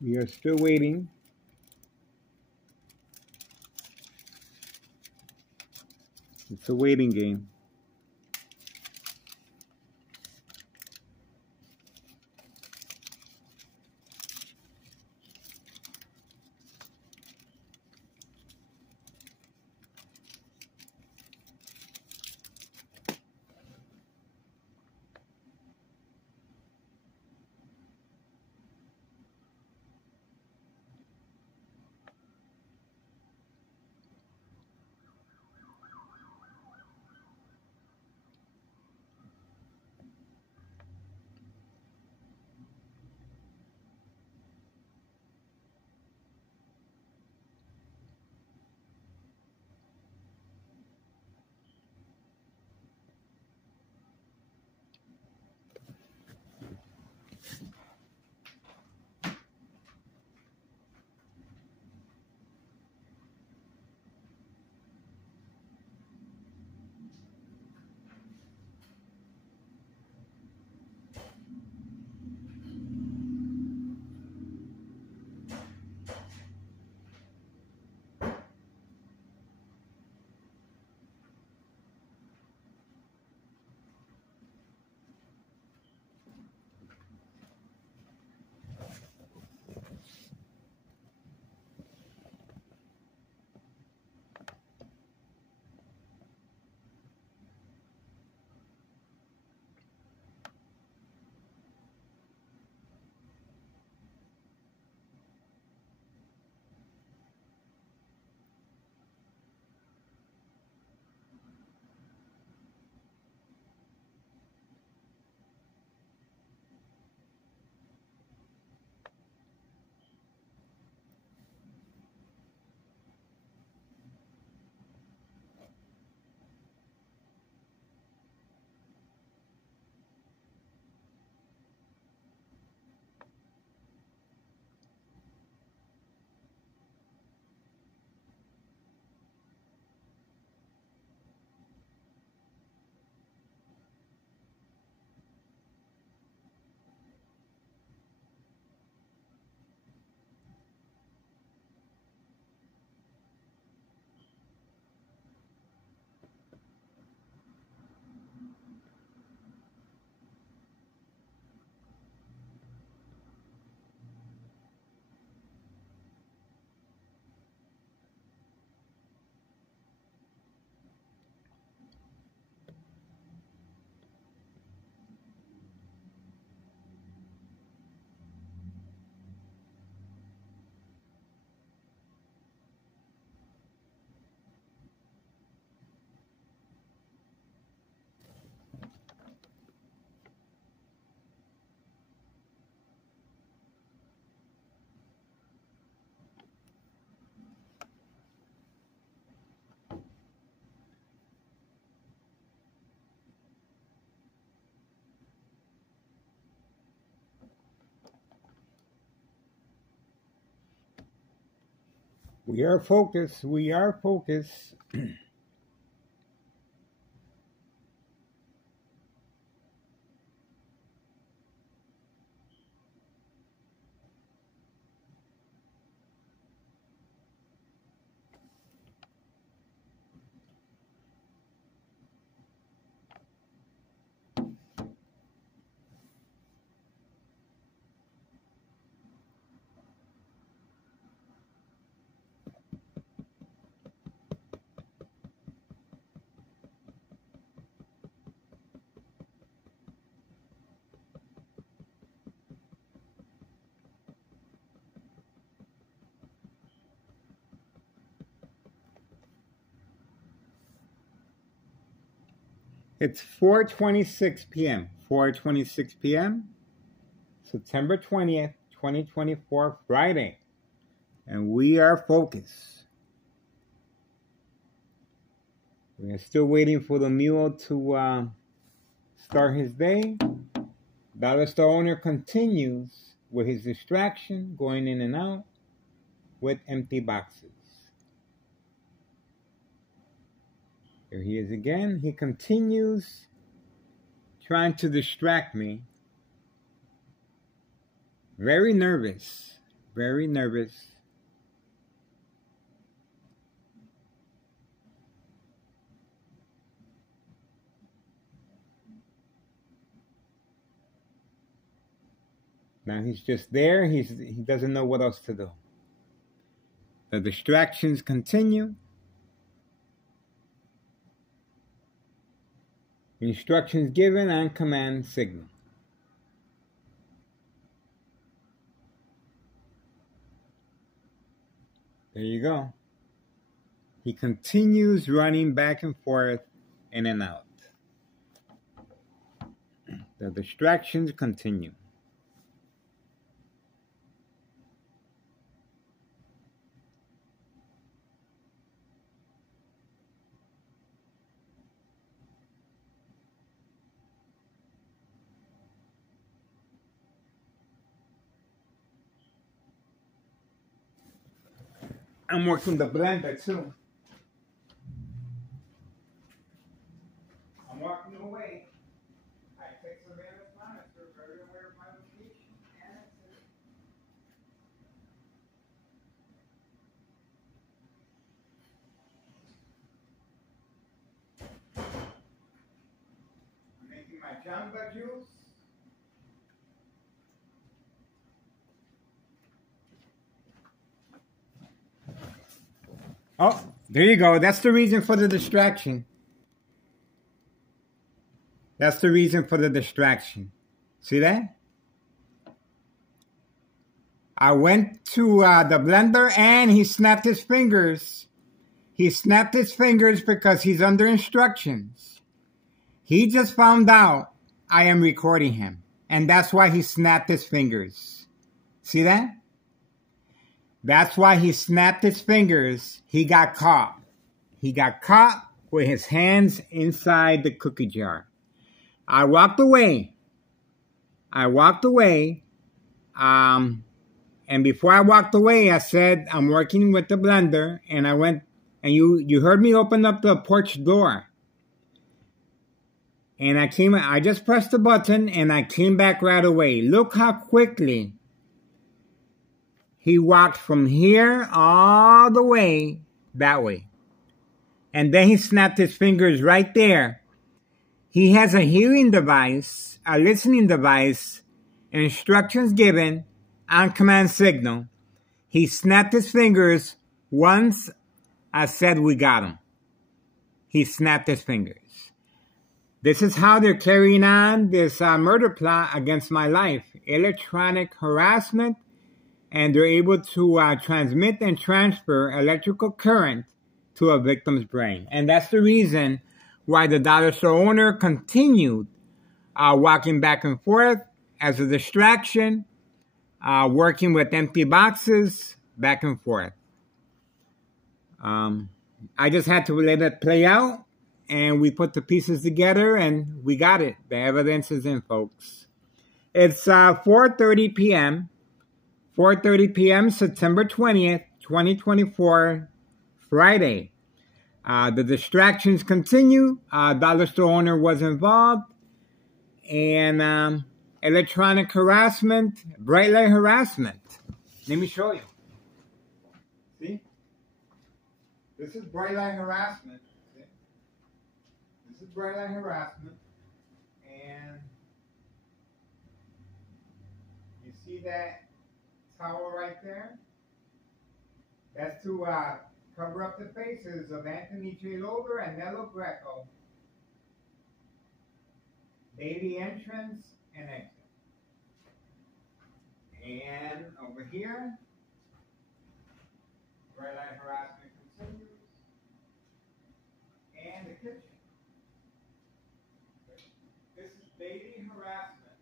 We are still waiting. It's a waiting game. We are focused. We are focused. It's 4:26 p.m. 4:26 p.m. September 20th, 2024, Friday. And we are focused. We're still waiting for the mule to start his day. Dollar store owner continues with his distraction, going in and out with empty boxes. Here he is again. He continues trying to distract me. Very nervous. very nervous. Now he's just there. He doesn't know what else to do. The distractions continue. Instructions given and command signal. There you go. He continues running back and forth, in and out. The distractions continue. I'm working the blender too. I'm walking away. I take some Savannah's monitor, very aware of my location, and that's it. I'm making my jamba juice. Oh, there you go. That's the reason for the distraction. That's the reason for the distraction. See that? I went to the blender and he snapped his fingers. He snapped his fingers because he's under instructions. He just found out I am recording him. And that's why he snapped his fingers. See that? That's why he snapped his fingers. He got caught. He got caught with his hands inside the cookie jar. I walked away. And before I walked away, I said, I'm working with the blender. And I went, and you heard me open up the porch door. And I just pressed the button and I came back right away. Look how quickly he walked from here all the way that way. And then he snapped his fingers right there. He has a hearing device, a listening device, instructions given, on command signal. He snapped his fingers once I said we got him. He snapped his fingers. This is how they're carrying on this murder plot against my life. Electronic harassment. And they're able to transmit and transfer electrical current to a victim's brain. And that's the reason why the dollar store owner continued walking back and forth as a distraction, working with empty boxes back and forth. I just had to let it play out, and we put the pieces together, and we got it. The evidence is in, folks. It's 4:30 p.m., 4:30 p.m., September 20th, 2024, Friday. The distractions continue. Dollar store owner was involved. And electronic harassment, bright light harassment. Let me show you. See? This is bright light harassment. See? This is bright light harassment. And you see that towel right there? That's to cover up the faces of Anthony J. Lover and Nello Greco. Daily entrance and exit. And over here, bright light harassment continues. And the kitchen. This is daily harassment.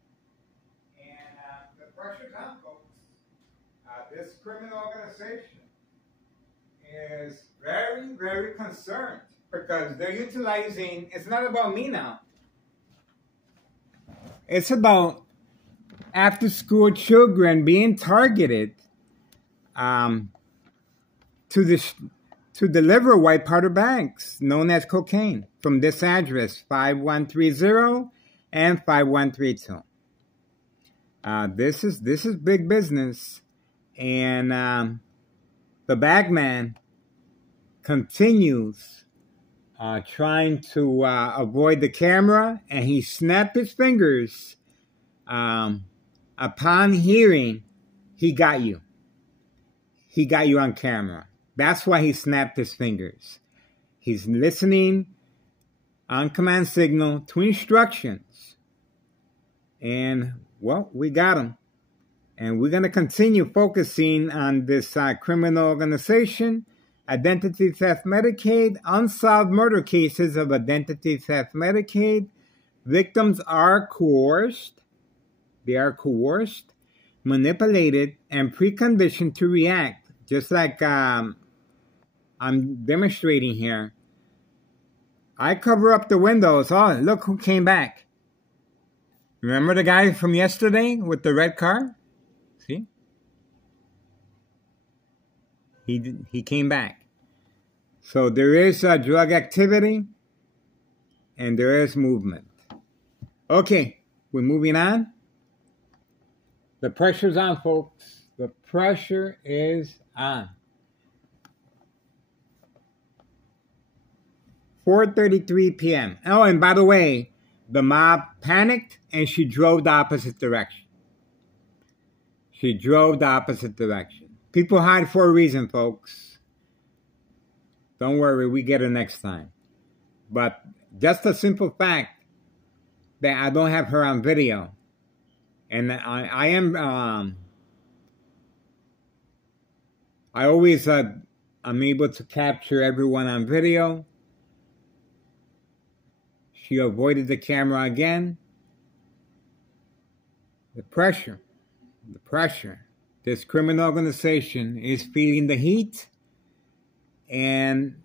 And the pressure's on, folks. This criminal organization is very, very concerned because they're utilizing, it's not about me now. It's about after-school children being targeted to deliver white powder bags known as cocaine from this address, 5130 and 5132. This is big business. and the bagman continues trying to avoid the camera, and he snapped his fingers upon hearing he got you. He got you on camera. That's why he snapped his fingers. He's listening on command signal to instructions. And, well, we got him. And we're going to continue focusing on this criminal organization, identity theft Medicaid, unsolved murder cases of identity theft Medicaid. Victims are coerced. They are coerced, manipulated, and preconditioned to react. Just like I'm demonstrating here. I cover up the windows. Oh, look who came back. Remember the guy from yesterday with the red car? See? He came back. So there is drug activity and there is movement. Okay, we're moving on. The pressure's on, folks. The pressure is on. 4:33 p.m. Oh, and by the way, the mob panicked and she drove the opposite direction. She drove the opposite direction. People hide for a reason, folks. Don't worry, we get her next time. But just a simple fact that I don't have her on video. And I always I'm able to capture everyone on video. She avoided the camera again. The pressure. This criminal organization is feeling the heat, and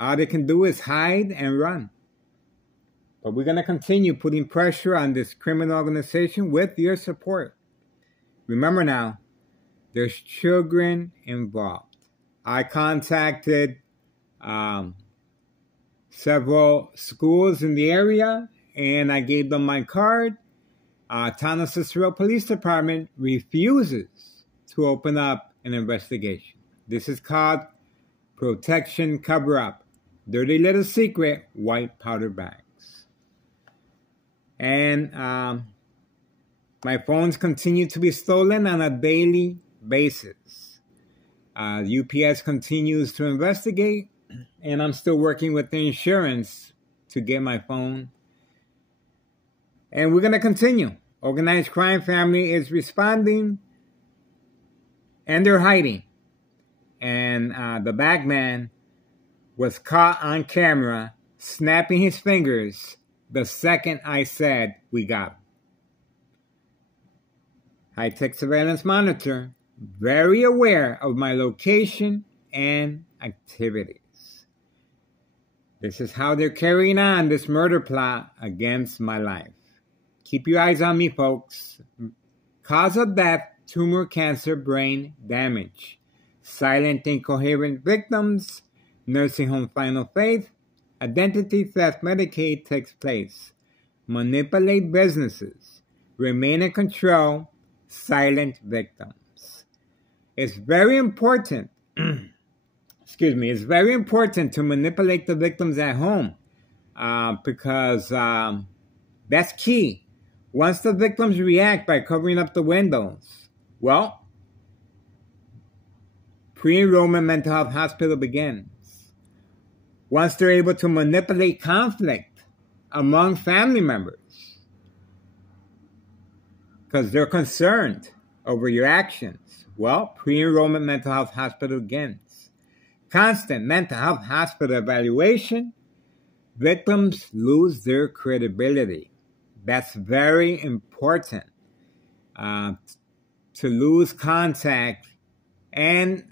all they can do is hide and run. But we're going to continue putting pressure on this criminal organization with your support. Remember now, there's children involved. I contacted several schools in the area, and I gave them my card. Town of Cicero Police Department refuses to open up an investigation. This is called protection cover-up. Dirty little secret, white powder bags. And my phones continue to be stolen on a daily basis. UPS continues to investigate, and I'm still working with the insurance to get my phone. And we're going to continue. Organized crime family is responding, and they're hiding. And the bagman was caught on camera snapping his fingers the second I said we got him. High-tech surveillance monitor, very aware of my location and activities. This is how they're carrying on this murder plot against my life. Keep your eyes on me, folks. Cause of death, tumor, cancer, brain damage. Silent, incoherent victims. Nursing home final fate. Identity theft Medicaid takes place. Manipulate businesses. Remain in control. Silent victims. It's very important. It's very important to manipulate the victims at home because that's key. Once the victims react by covering up the windows, well, pre-enrollment mental health hospital begins. Once they're able to manipulate conflict among family members, because they're concerned over your actions, well, pre-enrollment mental health hospital begins. Constant mental health hospital evaluation, victims lose their credibility. That's very important to lose contact, and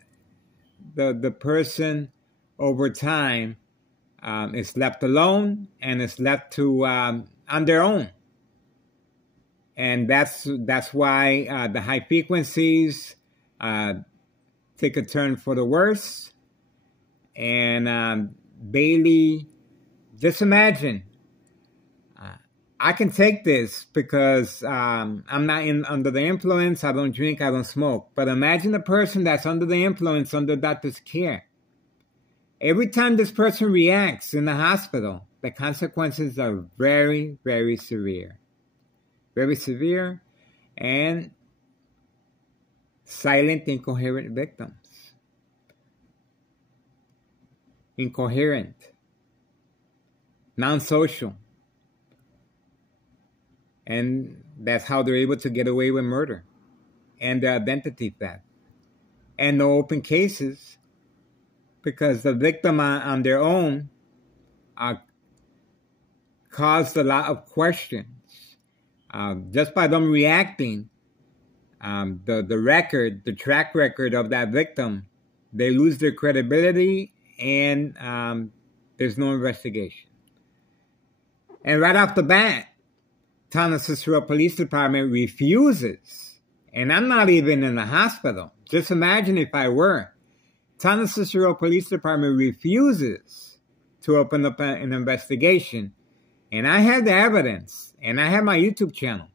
the person over time is left alone and is left to on their own. And that's why the high frequencies take a turn for the worse. And daily, just imagine I can take this because I'm not under the influence. I don't drink. I don't smoke. But imagine a person that's under the influence, under doctor's care. Every time this person reacts in the hospital, the consequences are very, very severe. Very severe and silent, incoherent victims. Incoherent. Non-social. And that's how they're able to get away with murder and the identity theft. And no open cases because the victim on their own caused a lot of questions. Just by them reacting, the track record of that victim, they lose their credibility and there's no investigation. And right off the bat, Town of Cicero Police Department refuses, and I'm not even in the hospital. Just imagine if I were. Town of Cicero Police Department refuses to open up an investigation, and I have the evidence, and I have my YouTube channel.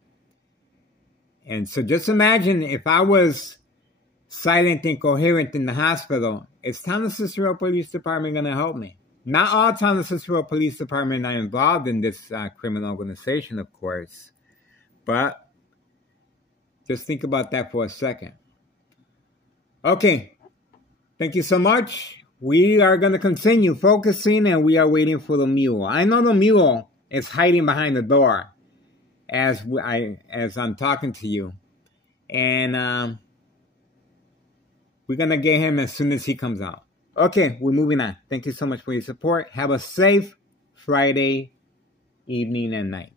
And so just imagine if I was silent and coherent in the hospital, is Town of Cicero Police Department going to help me? Not all Town of Cicero Police Department are involved in this criminal organization, of course. But just think about that for a second. Okay. Thank you so much. We are going to continue focusing, and we are waiting for the mule. I know the mule is hiding behind the door as I'm talking to you. And we're going to get him as soon as he comes out. Okay, we're moving on. Thank you so much for your support. Have a safe Friday evening and night.